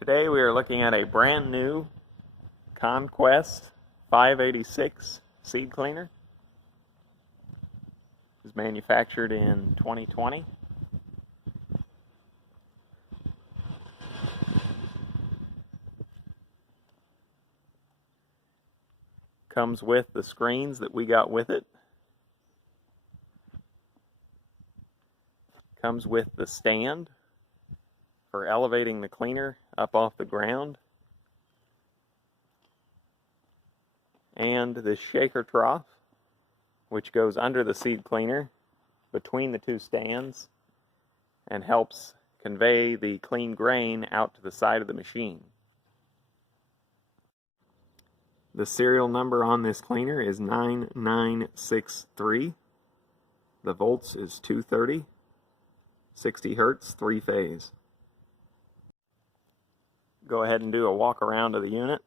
Today we are looking at a brand new Conquest 586 seed cleaner. It was manufactured in 2020. Comes with the screens that we got with it. Comes with the stand for elevating the cleaner up off the ground, and the shaker trough, which goes under the seed cleaner between the two stands and helps convey the clean grain out to the side of the machine. The serial number on this cleaner is 9963. The volts is 230, 60 hertz, 3-phase. Go ahead and do a walk around of the unit.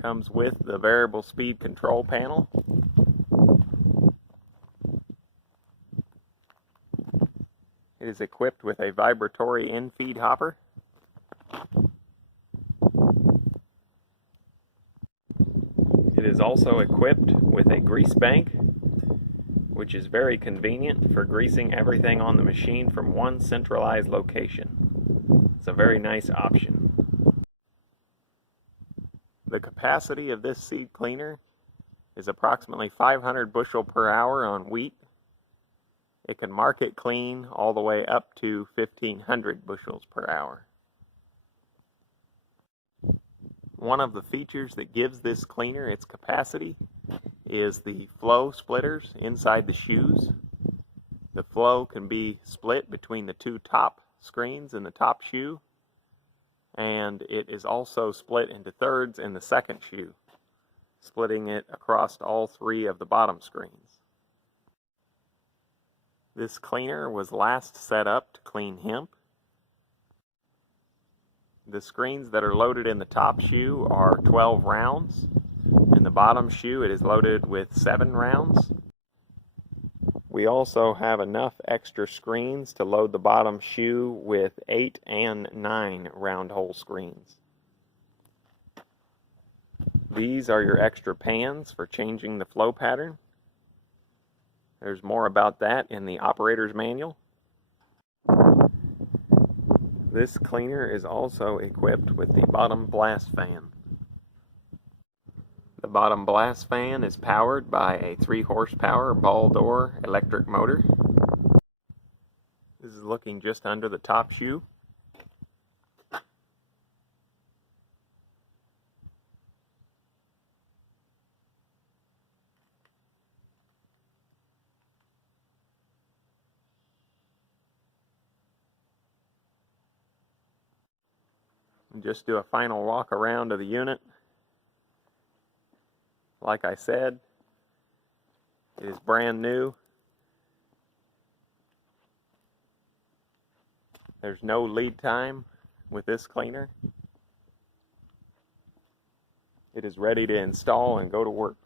Comes with the variable speed control panel. It is equipped with a vibratory in-feed hopper. It is also equipped with a grease bank, which is very convenient for greasing everything on the machine from one centralized location. It's a very nice option. The capacity of this seed cleaner is approximately 500 bushel per hour on wheat. It can market clean all the way up to 1,500 bushels per hour. One of the features that gives this cleaner its capacity is the flow splitters inside the shoes. The flow can be split between the two top screens in the top shoe, and it is also split into thirds in the second shoe, splitting it across all three of the bottom screens. This cleaner was last set up to clean hemp. The screens that are loaded in the top shoe are 12 rounds. In the bottom shoe, it is loaded with 7 rounds. We also have enough extra screens to load the bottom shoe with 8 and 9 round hole screens. These are your extra pans for changing the flow pattern. There's more about that in the operator's manual. This cleaner is also equipped with the bottom blast fan. The bottom blast fan is powered by a 3 horsepower ball door electric motor. This is looking just under the top shoe. And just do a final walk around of the unit. Like I said, it is brand new. There's no lead time with this cleaner. It is ready to install and go to work.